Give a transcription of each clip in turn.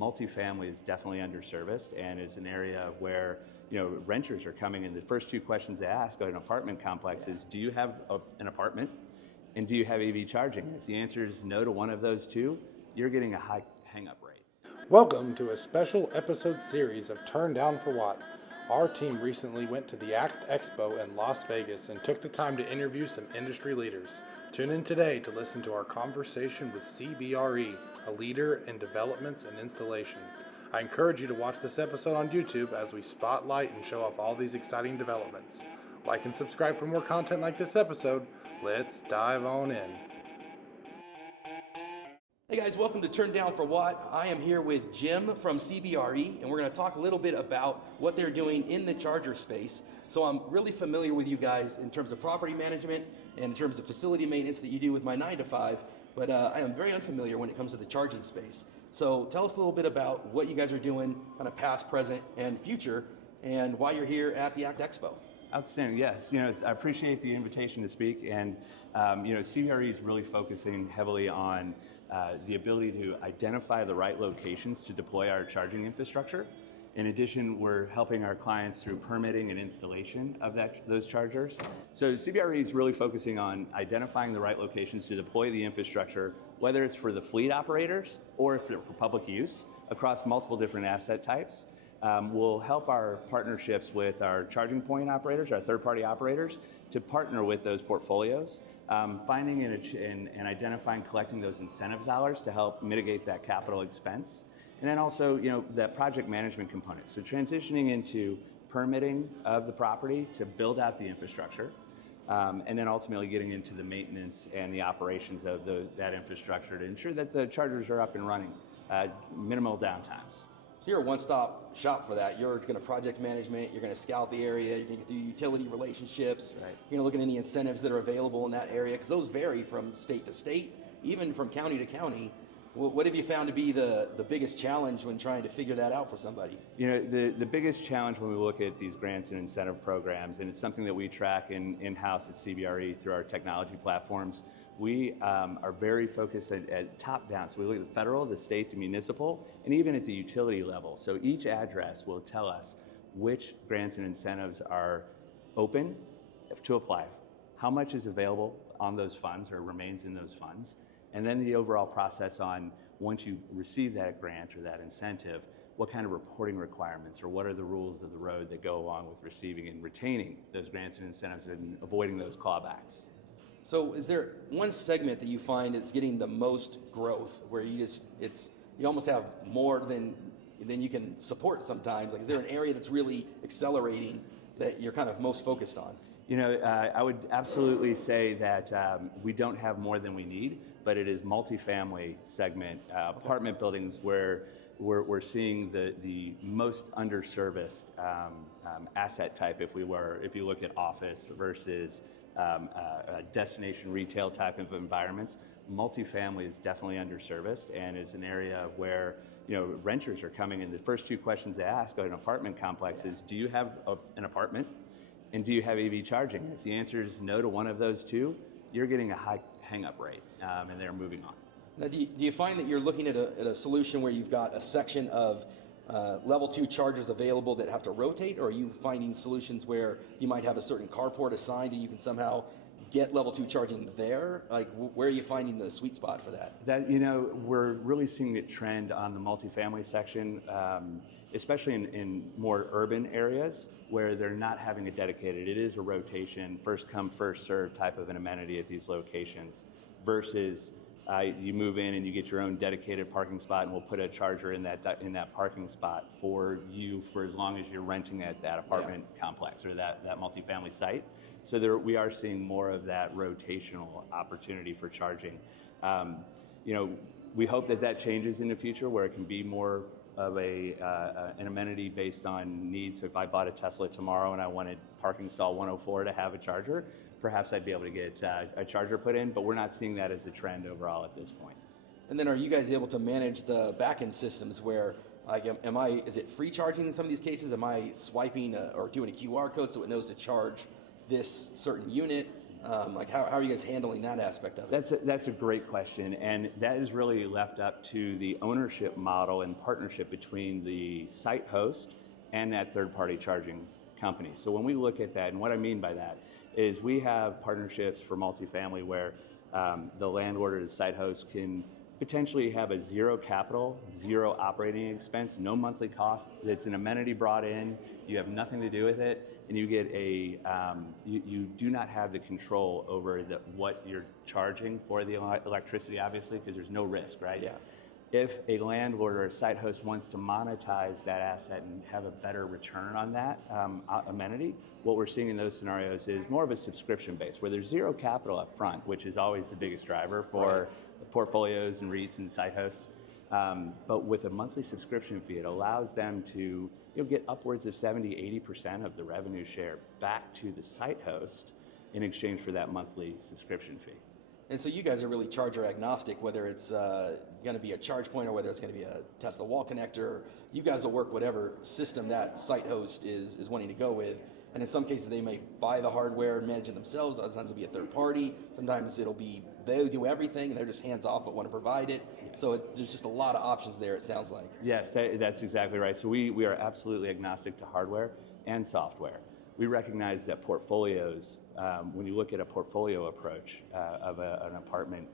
multifamily is definitely underserviced and is an area where renters are coming in. The first two questions they ask at an apartment complex is, do you have an apartment? And do you have EV charging? If the answer is no to one of those two, you're getting a high hang-up rate. Welcome to a special episode series of Turn Down for What. Our team recently went to the ACT Expo in Las Vegas and took the time to interview some industry leaders. Tune in today to listen to our conversation with CBRE, a leader in developments and installation. I encourage you to watch this episode on YouTube as we spotlight and show off all these exciting developments. Like and subscribe for more content like this episode. Let's dive on in. Hey guys, welcome to Turn Down for What. I am here with Jim from CBRE, and we're going to talk a little bit about what they're doing in the charger space. So I'm really familiar with you guys in terms of property management and in terms of facility maintenance that you do with my 9 to 5, but I am very unfamiliar when it comes to the charging space. So tell us a little bit about what you guys are doing, kind of past, present, and future, and why you're here at the ACT Expo. Outstanding, yes. I appreciate the invitation to speak, and CBRE is really focusing heavily on the ability to identify the right locations to deploy our charging infrastructure. In addition, we're helping our clients through permitting and installation of those chargers. So CBRE is really focusing on identifying the right locations to deploy the infrastructure, whether it's for the fleet operators or if they're for public use across multiple different asset types. We'll help our partnerships with our charging point operators, our third-party operators, to partner with those portfolios, finding and identifying, collecting those incentive dollars to help mitigate that capital expense. And then also, that project management component. So transitioning into permitting of the property to build out the infrastructure, and then ultimately getting into the maintenance and the operations of that infrastructure to ensure that the chargers are up and running, minimal downtimes. So you're a one-stop shop for that. You're going to project management, you're going to scout the area, you're going to do utility relationships, right. You're going to look at any incentives that are available in that area, because those vary from state to state, even from county to county. What have you found to be the biggest challenge when trying to figure that out for somebody? The biggest challenge when we look at these grants and incentive programs, and it's something that we track in-house at CBRE through our technology platforms, we are very focused at top-down. So we look at the federal, the state, the municipal, and even at the utility level. So each address will tell us which grants and incentives are open to apply, how much is available on those funds or remains in those funds, and then the overall process on once you receive that grant or that incentive, what kind of reporting requirements or what are the rules of the road that go along with receiving and retaining those grants and incentives and avoiding those clawbacks. So is there one segment that you find is getting the most growth where you almost have more than you can support sometimes? Like, is there an area that's really accelerating that you're kind of most focused on? I would absolutely say that we don't have more than we need, but it is multifamily segment, apartment buildings where we're seeing the most underserviced asset type, if you look at office versus destination retail type of environments. Multifamily is definitely underserviced and is an area where renters are coming in. The first two questions they ask at an apartment complex is, do you have an apartment? And do you have EV charging? If the answer is no to one of those two, you're getting a high hang-up rate, and they're moving on. Now, do you find that you're looking at a solution where you've got a section of level 2 chargers available that have to rotate, or are you finding solutions where you might have a certain carport assigned and you can somehow get level 2 charging there? Like, where are you finding the sweet spot for that? We're really seeing a trend on the multifamily section, especially in more urban areas where they're not having a dedicated. It is a rotation, first come, first serve type of an amenity at these locations versus you move in and you get your own dedicated parking spot, and we'll put a charger in that parking spot for you for as long as you're renting at that apartment complex or that multifamily site. So we are seeing more of that rotational opportunity for charging. We hope that changes in the future where it can be more of an amenity based on needs. So if I bought a Tesla tomorrow and I wanted parking stall 104 to have a charger, perhaps I'd be able to get a charger put in, but we're not seeing that as a trend overall at this point. And then are you guys able to manage the back-end systems where, like, is it free charging in some of these cases? Am I swiping or doing a QR code so it knows to charge this certain unit? Like how are you guys handling that aspect of it? That's a great question, and that is really left up to the ownership model and partnership between the site host and that third-party charging company. So when we look at that, and what I mean by that is we have partnerships for multifamily where the landlord or the site host can potentially have a zero capital, zero operating expense, no monthly cost. It's an amenity brought in. You have nothing to do with it, and you get you do not have the control over what you're charging for the electricity, obviously, because there's no risk, right? Yeah. If a landlord or a site host wants to monetize that asset and have a better return on that amenity, what we're seeing in those scenarios is more of a subscription base where there's zero capital up front, which is always the biggest driver for portfolios and REITs and site hosts. But with a monthly subscription fee, it allows them to get upwards of 70–80% of the revenue share back to the site host in exchange for that monthly subscription fee. And so you guys are really charger agnostic, whether it's going to be a charge point or whether it's going to be a Tesla wall connector. You guys will work whatever system that site host is wanting to go with. And in some cases, they may buy the hardware and manage it themselves. Other times it'll be a third party. Sometimes it'll be they do everything and they're just hands off but want to provide it. So there's just a lot of options there, it sounds like. Yes, that's exactly right. So we are absolutely agnostic to hardware and software. We recognize that portfolios, when you look at a portfolio approach of an apartment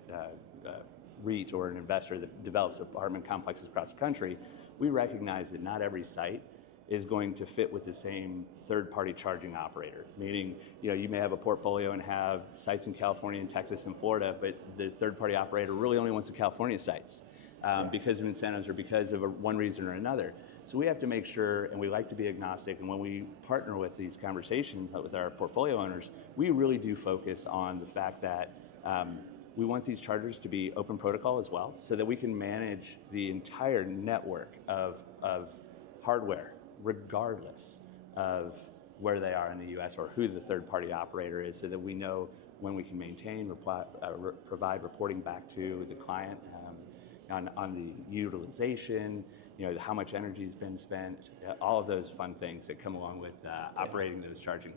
REIT or an investor that develops apartment complexes across the country, we recognize that not every site is going to fit with the same third-party charging operator. Meaning, you may have a portfolio and have sites in California and Texas and Florida, but the third-party operator really only wants the California sites because of incentives or because of one reason or another. So we have to make sure, and we like to be agnostic, and when we partner with these conversations with our portfolio owners, we really do focus on the fact that we want these chargers to be open protocol as well, so that we can manage the entire network of hardware, regardless of where they are in the U.S. or who the third-party operator is, so that we know when we can maintain, provide reporting back to the client on the utilization, how much energy has been spent, all of those fun things that come along with operating those charging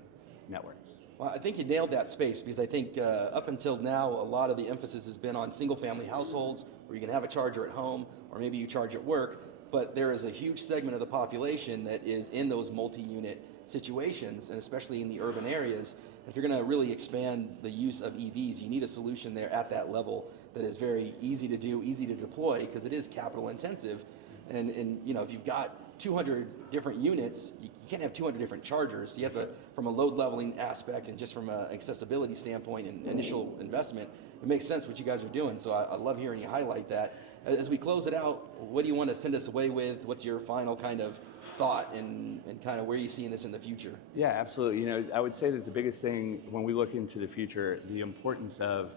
networks. Well, I think you nailed that space because I think up until now, a lot of the emphasis has been on single-family households where you can have a charger at home or maybe you charge at work, but there is a huge segment of the population that is in those multi-unit situations, and especially in the urban areas. If you're going to really expand the use of EVs, you need a solution there at that level that is very easy to do, easy to deploy, because it is capital intensive. And if you've got 200 different units, you can't have 200 different chargers. You have to, from a load leveling aspect and just from an accessibility standpoint and initial investment, it makes sense what you guys are doing. So I love hearing you highlight that. As we close it out, what do you want to send us away with? What's your final kind of thought and kind of where are you seeing this in the future? Yeah, absolutely. I would say that the biggest thing when we look into the future, the importance of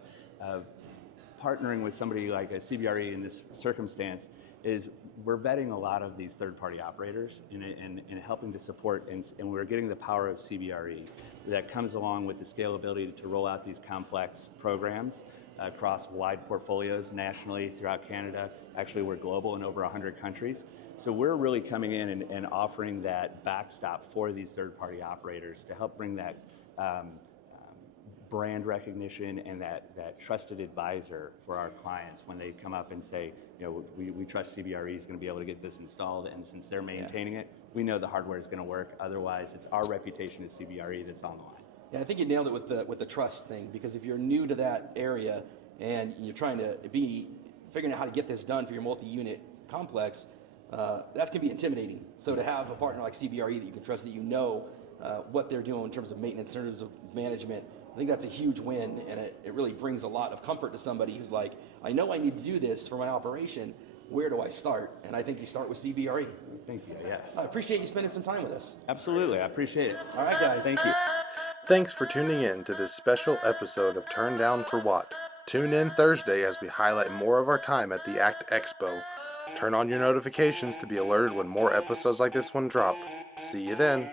partnering with somebody like a CBRE in this circumstance is we're vetting a lot of these third-party operators and helping to support, and we're getting the power of CBRE that comes along with the scalability to roll out these complex programs across wide portfolios nationally throughout Canada. Actually, we're global in over 100 countries. So we're really coming in and offering that backstop for these third-party operators to help bring that brand recognition and that trusted advisor for our clients when they come up and say, we trust CBRE is going to be able to get this installed, and since they're maintaining it, we know the hardware is going to work. Otherwise, it's our reputation as CBRE that's on the line. Yeah, I think you nailed it with the trust thing, because if you're new to that area and you're trying to be figuring out how to get this done for your multi-unit complex, that's going to be intimidating. So to have a partner like CBRE that you can trust, that what they're doing in terms of maintenance, in terms of management, I think that's a huge win, and it really brings a lot of comfort to somebody who's like, I know I need to do this for my operation. Where do I start? And I think you start with CBRE. Thank you, yes. I appreciate you spending some time with us. Absolutely, I appreciate it. All right, guys. Thank you. Thanks for tuning in to this special episode of Turn Down for What. Tune in Thursday as we highlight more of our time at the ACT Expo. Turn on your notifications to be alerted when more episodes like this one drop. See you then.